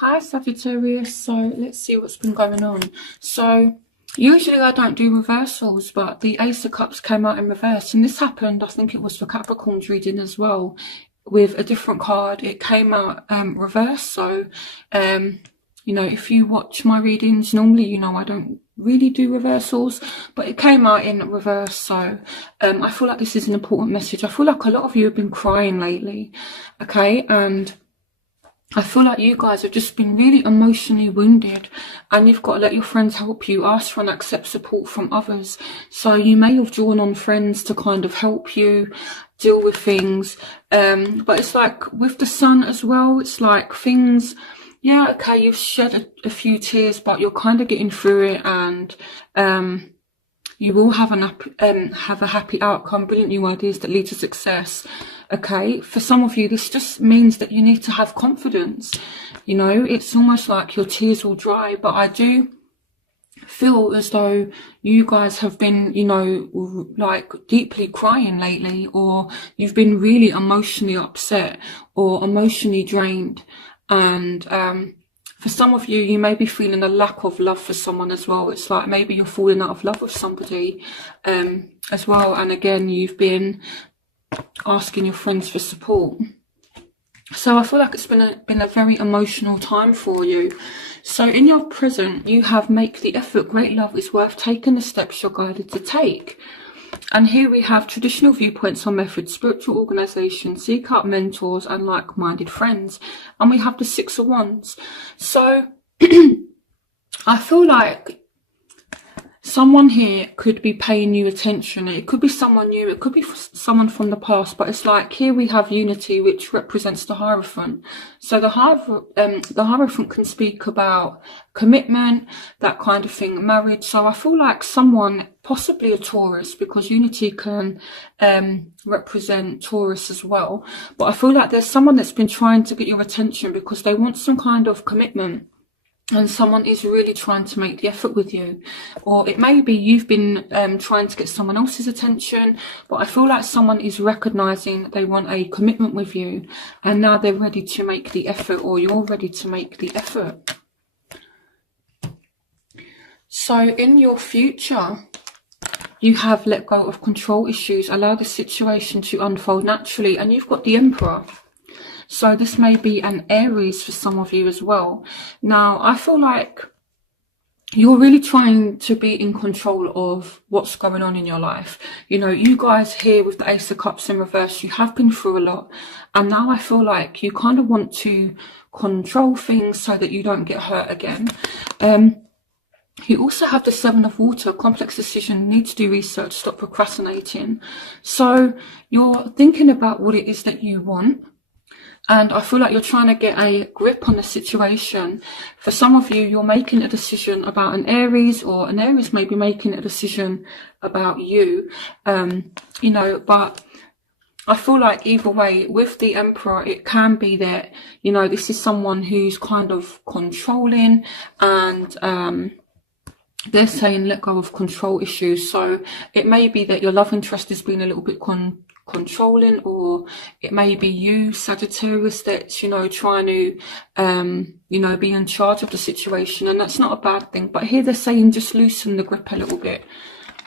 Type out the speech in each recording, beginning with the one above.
Hi Sagittarius, so let's see what's been going on. So usually I don't do reversals, but the Ace of Cups came out in reverse, and this happened, I think it was for Capricorn's reading as well, with a different card. It came out reverse. So if you watch my readings, normally I don't really do reversals, but it came out in reverse. So I feel like this is an important message. I feel like a lot of you have been crying lately, okay? And I feel like you guys have just been really emotionally wounded, and you've got to let your friends help you, ask for and accept support from others. So you may have drawn on friends to kind of help you deal with things. But it's like with the sun as well, it's like things, yeah, okay, you've shed a few tears, but you're kind of getting through it, and you will have a happy outcome, brilliant new ideas that lead to success. Okay, for some of you, this just means that you need to have confidence. It's almost like your tears will dry, but I do feel as though you guys have been, like deeply crying lately, or you've been really emotionally upset or emotionally drained. And for some of you, you may be feeling a lack of love for someone as well. It's like maybe you're falling out of love with somebody as well. And again, you've been asking your friends for support. So I feel like it's been a very emotional time for you. So in your present, you have make the effort. Great love is worth taking the steps you're guided to take. And here we have traditional viewpoints or methods, spiritual organisation, seek out mentors and like-minded friends. And we have the Six of Wands. So I feel like someone here could be paying you attention. It could be someone new, it could be someone from the past, but it's like here we have unity, which represents the Hierophant. So the Hierophant can speak about commitment, that kind of thing, marriage. So I feel like someone, possibly a Taurus, because unity can represent Taurus as well. But I feel like there's someone that's been trying to get your attention because they want some kind of commitment. And someone is really trying to make the effort with you. Or it may be you've been trying to get someone else's attention, but I feel like someone is recognizing that they want a commitment with you, and now they're ready to make the effort, or you're ready to make the effort. So in your future, you have let go of control issues, allow the situation to unfold naturally, and you've got the Emperor. So this may be an Aries for some of you as well. Now, I feel like you're really trying to be in control of what's going on in your life. You guys here with the Ace of Cups in reverse, you have been through a lot. And now I feel like you kind of want to control things so that you don't get hurt again. You also have the Seven of Water, complex decision, need to do research, stop procrastinating. So you're thinking about what it is that you want. And I feel like you're trying to get a grip on the situation. For some of you, you're making a decision about an Aries, or an Aries may be making a decision about you, but I feel like either way, with the Emperor, it can be that, this is someone who's kind of controlling, and they're saying let go of control issues. So it may be that your love interest has been a little bit controlling, or it may be you, Sagittarius, that's trying to be in charge of the situation, and that's not a bad thing. But here they're saying just loosen the grip a little bit,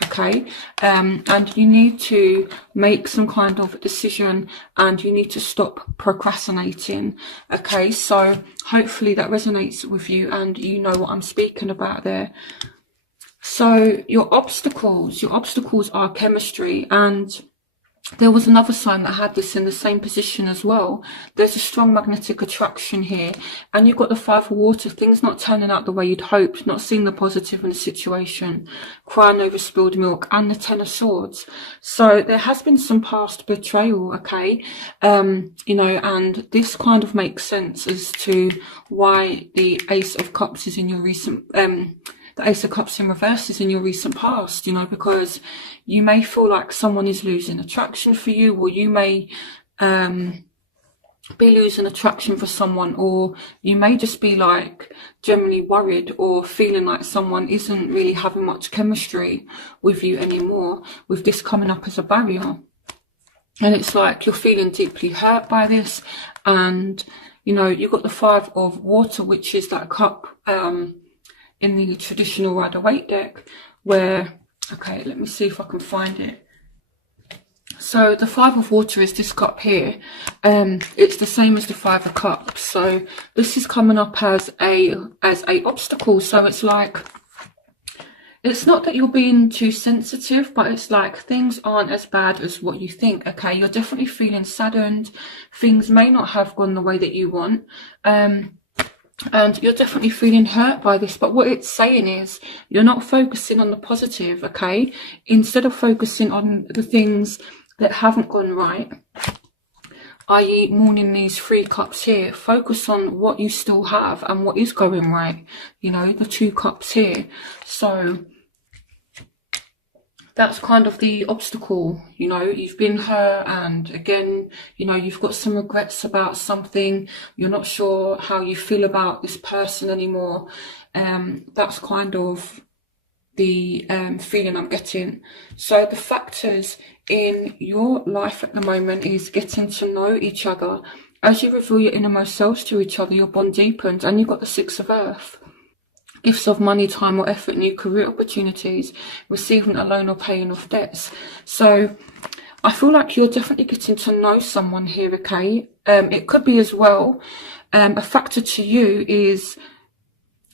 okay? And you need to make some kind of decision, and you need to stop procrastinating, okay? So hopefully that resonates with you, and you know what I'm speaking about there. So your obstacles are chemistry, and there was another sign that had this in the same position as well. There's a strong magnetic attraction here, and you've got the Five of Water, things not turning out the way you'd hoped, not seeing the positive in the situation, crying over spilled milk, and the Ten of Swords. So there has been some past betrayal, okay? And this kind of makes sense as to why the Ace of Cups is in your recent the Ace of Cups in reverse is in your recent past, because you may feel like someone is losing attraction for you, or you may be losing attraction for someone, or you may just be like generally worried or feeling like someone isn't really having much chemistry with you anymore, with this coming up as a barrier. And it's like you're feeling deeply hurt by this, and you know, you've got the 5 of water, which is that cup in the traditional Rider-Waite deck, where, okay, let me see if I can find it. So the 5 of water is this cup here. It's the same as the 5 of cups. So this is coming up as a obstacle. So it's like, it's not that you're being too sensitive, but it's like things aren't as bad as what you think. Okay, you're definitely feeling saddened. Things may not have gone the way that you want. And you're definitely feeling hurt by this, but what it's saying is you're not focusing on the positive, okay? Instead of focusing on the things that haven't gone right, i.e. mourning these 3 cups here, focus on what you still have and what is going right, you know, the 2 cups here. So that's kind of the obstacle, you know, you've been hurt, and again, you know, you've got some regrets about something, you're not sure how you feel about this person anymore. That's kind of the feeling I'm getting. So the factors in your life at the moment is getting to know each other. As you reveal your innermost selves to each other, your bond deepens, and you've got the 6 of earth. Gifts of money, time or effort, new career opportunities, receiving a loan or paying off debts. So I feel like you're definitely getting to know someone here, okay? It could be as well, a factor to you is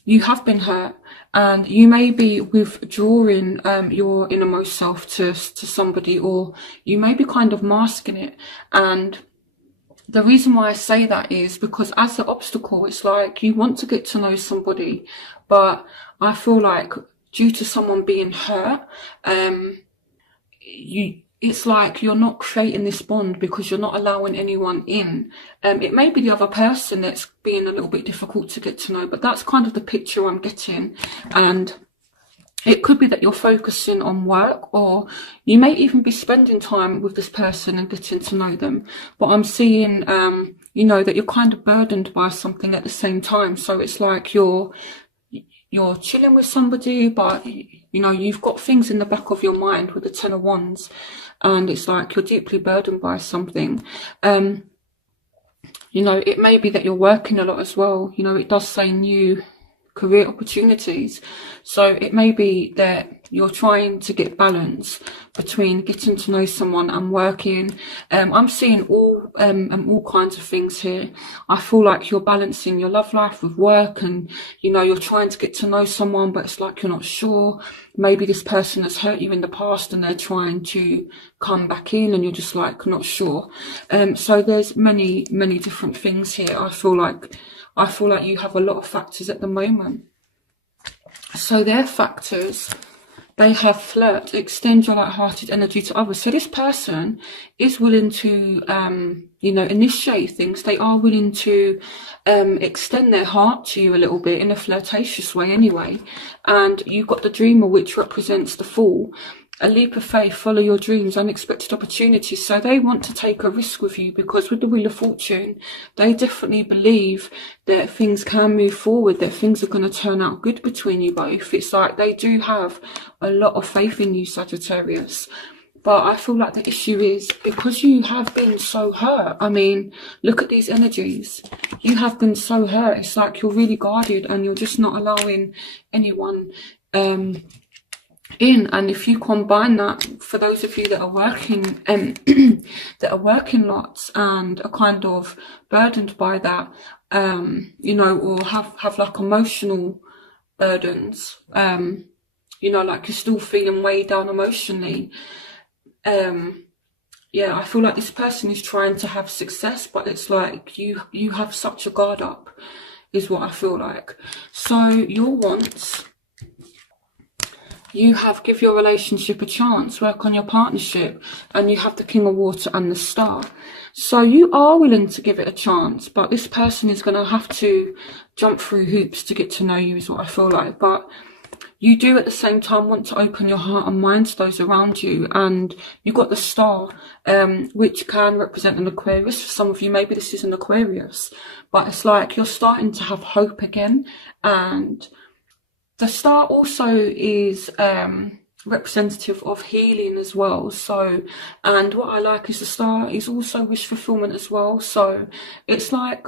you have been hurt, and you may be withdrawing your innermost self to somebody, or you may be kind of masking it. And the reason why I say that is because as an obstacle, it's like you want to get to know somebody, but I feel like due to someone being hurt, it's like you're not creating this bond because you're not allowing anyone in. It may be the other person that's being a little bit difficult to get to know, but that's kind of the picture I'm getting. And it could be that you're focusing on work, or you may even be spending time with this person and getting to know them. But I'm seeing, you know, that you're kind of burdened by something at the same time. So it's like you're chilling with somebody, but, you know, you've got things in the back of your mind with the 10 of Wands, and it's like you're deeply burdened by something. You know, it may be that you're working a lot as well. You know, it does say new career opportunities, so it may be that you're trying to get balance between getting to know someone and working. I'm seeing all kinds of things here. I feel like you're balancing your love life with work, and you know, you're trying to get to know someone, but it's like you're not sure. Maybe this person has hurt you in the past and they're trying to come back in, and you're just like not sure. So there's many different things here. I feel like you have a lot of factors at the moment. So their factors, they have flirt, extend your light-hearted energy to others. So this person is willing to, you know, initiate things. They are willing to extend their heart to you a little bit in a flirtatious way anyway. And you've got the dreamer, which represents the Fool. A leap of faith, follow your dreams, unexpected opportunities. So they want to take a risk with you, because with the Wheel of Fortune, they definitely believe that things can move forward, that things are going to turn out good between you both. It's like they do have a lot of faith in you, Sagittarius. But I feel like the issue is because you have been so hurt. I mean, look at these energies. You have been so hurt. It's like you're really guarded and you're just not allowing anyone in. And if you combine that, for those of you that are working that are working lots and are kind of burdened by that, you know, or have like emotional burdens, you know, like you're still feeling weighed down emotionally, yeah, I feel like this person is trying to have success, but it's like you have such a guard up, is what I feel like. So your wants, you have give your relationship a chance, work on your partnership, and you have the King of Water and the Star. So you are willing to give it a chance, but this person is going to have to jump through hoops to get to know you, is what I feel like. But you do at the same time want to open your heart and mind to those around you. And you've got the Star, which can represent an Aquarius. For some of you, maybe this is an Aquarius, but it's like you're starting to have hope again. And the Star also is representative of healing as well. So, and what I like is the Star is also wish fulfillment as well. So it's like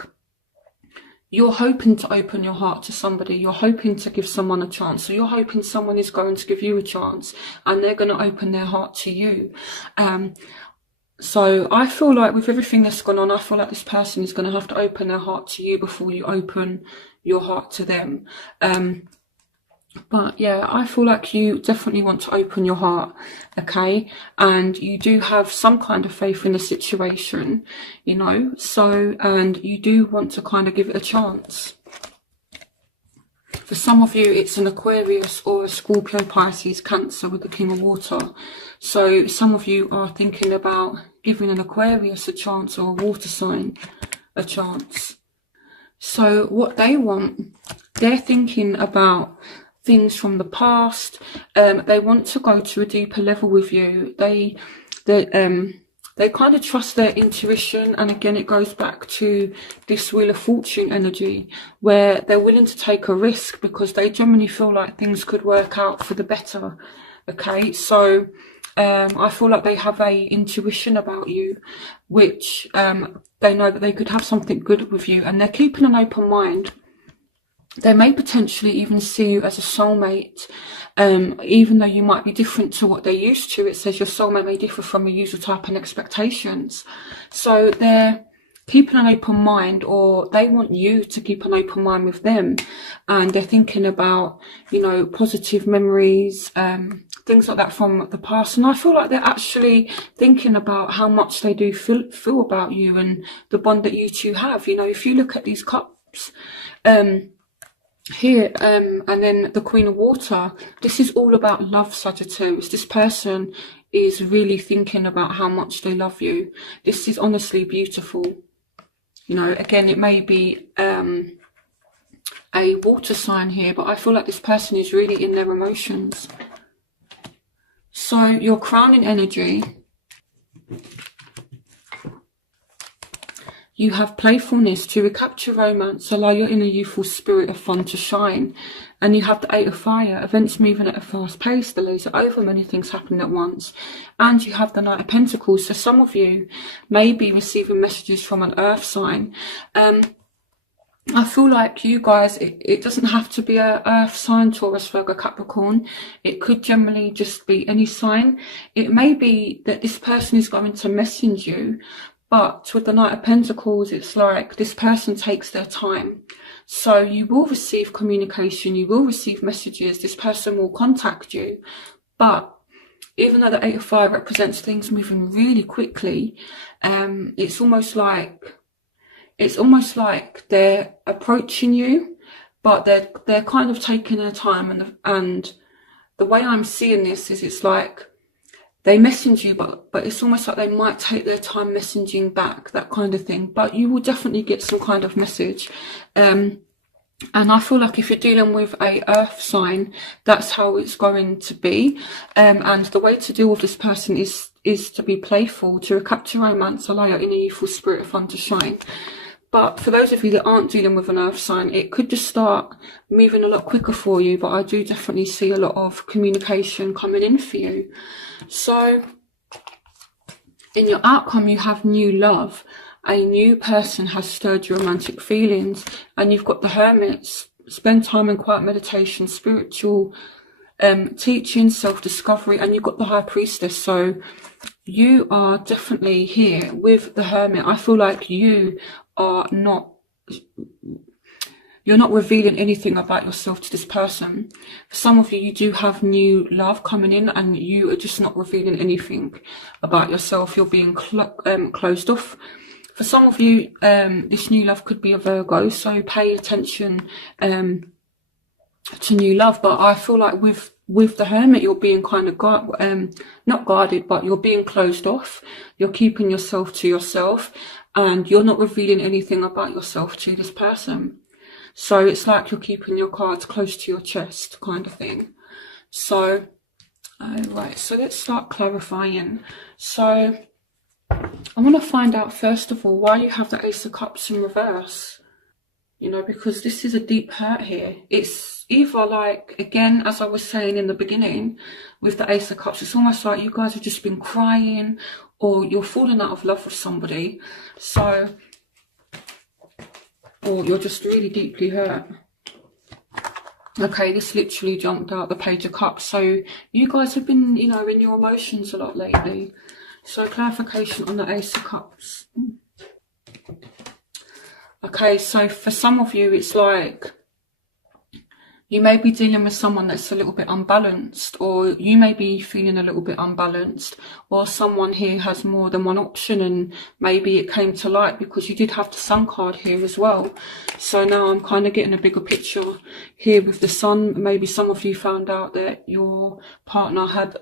you're hoping to open your heart to somebody. You're hoping to give someone a chance. So you're hoping someone is going to give you a chance and they're going to open their heart to you. So I feel like with everything that's gone on, I feel like this person is going to have to open their heart to you before you open your heart to them. But yeah, I feel like you definitely want to open your heart, okay? And you do have some kind of faith in the situation, you know? So, and you do want to kind of give it a chance. For some of you, it's an Aquarius or a Scorpio, Pisces, Cancer with the King of Water. So some of you are thinking about giving an Aquarius a chance or a water sign a chance. So what they want, they're thinking about things from the past. They want to go to a deeper level with you. They kind of trust their intuition, and again it goes back to this Wheel of Fortune energy, where they're willing to take a risk because they genuinely feel like things could work out for the better. Okay, so I feel like they have a intuition about you, which they know that they could have something good with you, and they're keeping an open mind. They may potentially even see you as a soulmate, even though you might be different to what they're used to. It says your soulmate may differ from your usual type and expectations. So they're keeping an open mind, or they want you to keep an open mind with them. And they're thinking about, you know, positive memories, things like that from the past. And I feel like they're actually thinking about how much they do feel about you and the bond that you two have. You know, if you look at these cups, here, and then the Queen of Water, this is all about love, Sagittarius. This person is really thinking about how much they love you. This is honestly beautiful. You know, again, it may be a water sign here, but I feel like this person is really in their emotions. So your crowning energy, you have playfulness to recapture romance, allow your inner youthful spirit of fun to shine. And you have the Eight of Fire, events moving at a fast pace, delays are over, many things happening at once. And you have the Knight of Pentacles. So some of you may be receiving messages from an earth sign. I feel like you guys, it doesn't have to be a earth sign, Taurus, Virgo, Capricorn. It could generally just be any sign. It may be that this person is going to message you, but with the Knight of Pentacles, it's like this person takes their time. So you will receive communication, you will receive messages, this person will contact you. But even though the Eight of Fire represents things moving really quickly, it's almost like they're approaching you, but they're kind of taking their time. And the way I'm seeing this is, it's like they message you, but it's almost like they might take their time messaging back, that kind of thing. But you will definitely get some kind of message. And I feel like if you're dealing with a earth sign, that's how it's going to be. And the way to deal with this person is to be playful, to recapture romance, allow your inner youthful spirit of fun to shine. But for those of you that aren't dealing with an earth sign, it could just start moving a lot quicker for you. But I do definitely see a lot of communication coming in for you. So in your outcome, you have new love. A new person has stirred your romantic feelings. And you've got the Hermits. Spend time in quiet meditation, spiritual teaching, self-discovery. And you've got the High Priestess. So you are definitely here with the Hermit. I feel like you're not revealing anything about yourself to this person. For some of you, you do have new love coming in, and you are just not revealing anything about yourself. You're being closed off. For some of you, this new love could be a Virgo, so pay attention to new love. But I feel like with the Hermit, you're being kind of not guarded, but you're being closed off. You're keeping yourself to yourself, and you're not revealing anything about yourself to this person. So it's like you're keeping your cards close to your chest, kind of thing. So, right, so let's start clarifying. So I want to find out, first of all, why you have the Ace of Cups in reverse. You know, because this is a deep hurt here. It's either like, again, as I was saying in the beginning, with the Ace of Cups, it's almost like you guys have just been crying, or you're falling out of love with somebody. So or you're just really deeply hurt. Okay, this literally jumped out, the Page of Cups. So you guys have been, you know, in your emotions a lot lately. So clarification on the Ace of Cups. Okay, so for some of you, it's like you may be dealing with someone that's a little bit unbalanced, or you may be feeling a little bit unbalanced, or someone here has more than one option, and maybe it came to light because you did have the Sun card here as well. So now I'm kind of getting a bigger picture here with the Sun. Maybe some of you found out that your partner had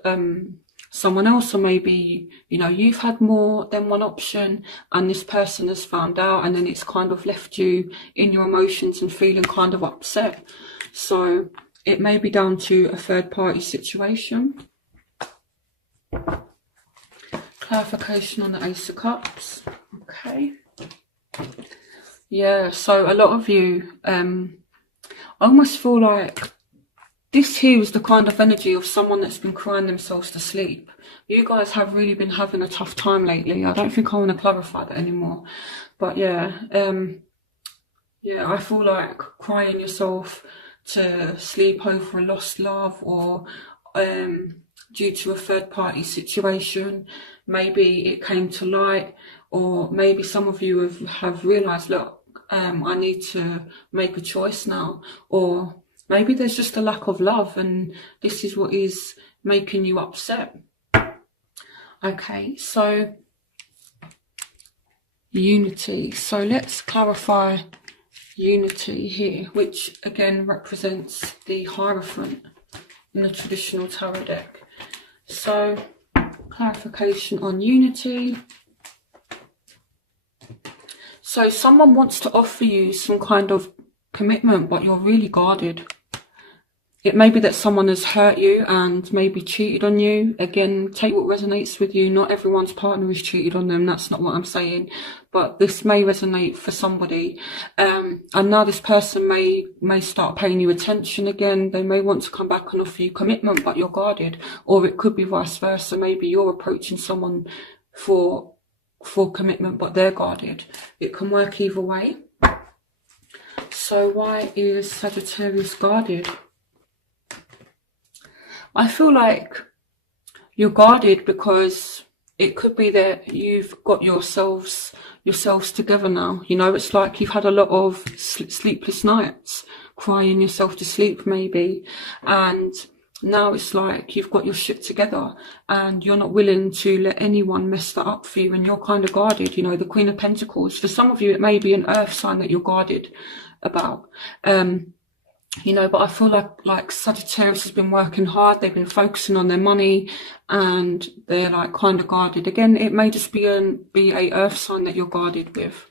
someone else, or maybe, you know, you've had more than one option and this person has found out, and then it's kind of left you in your emotions and feeling kind of upset. So it may be down to a third party situation. Clarification on the Ace of Cups. Okay. Yeah, so a lot of you I almost feel like this here is the kind of energy of someone that's been crying themselves to sleep. You guys have really been having a tough time lately. I don't think I want to clarify that anymore. But yeah, yeah, I feel like crying yourself to sleep over a lost love, or due to a third party situation. Maybe it came to light, or maybe some of you have realised, look, I need to make a choice now, or maybe there's just a lack of love and this is what is making you upset. Okay, so unity. So let's clarify unity here, which again represents the Hierophant in the traditional tarot deck. So clarification on unity. So someone wants to offer you some kind of commitment, but you're really guarded. It may be that someone has hurt you and maybe cheated on you. Again, take what resonates with you. Not everyone's partner is cheated on them. That's not what I'm saying. But this may resonate for somebody. And now this person may start paying you attention again. They may want to come back and offer you commitment, but you're guarded. Or it could be vice versa. Maybe you're approaching someone for commitment, but they're guarded. It can work either way. So why is Sagittarius guarded? I feel like you're guarded because it could be that you've got yourselves together now. You know, it's like you've had a lot of sleepless nights, crying yourself to sleep maybe, and now it's like you've got your shit together and you're not willing to let anyone mess that up for you, and you're kind of guarded. You know, the Queen of Pentacles, for some of you it may be an earth sign that you're guarded about. You know, but I feel like Sagittarius has been working hard. They've been focusing on their money and they're like kind of guarded. Again, it may just be a earth sign that you're guarded with.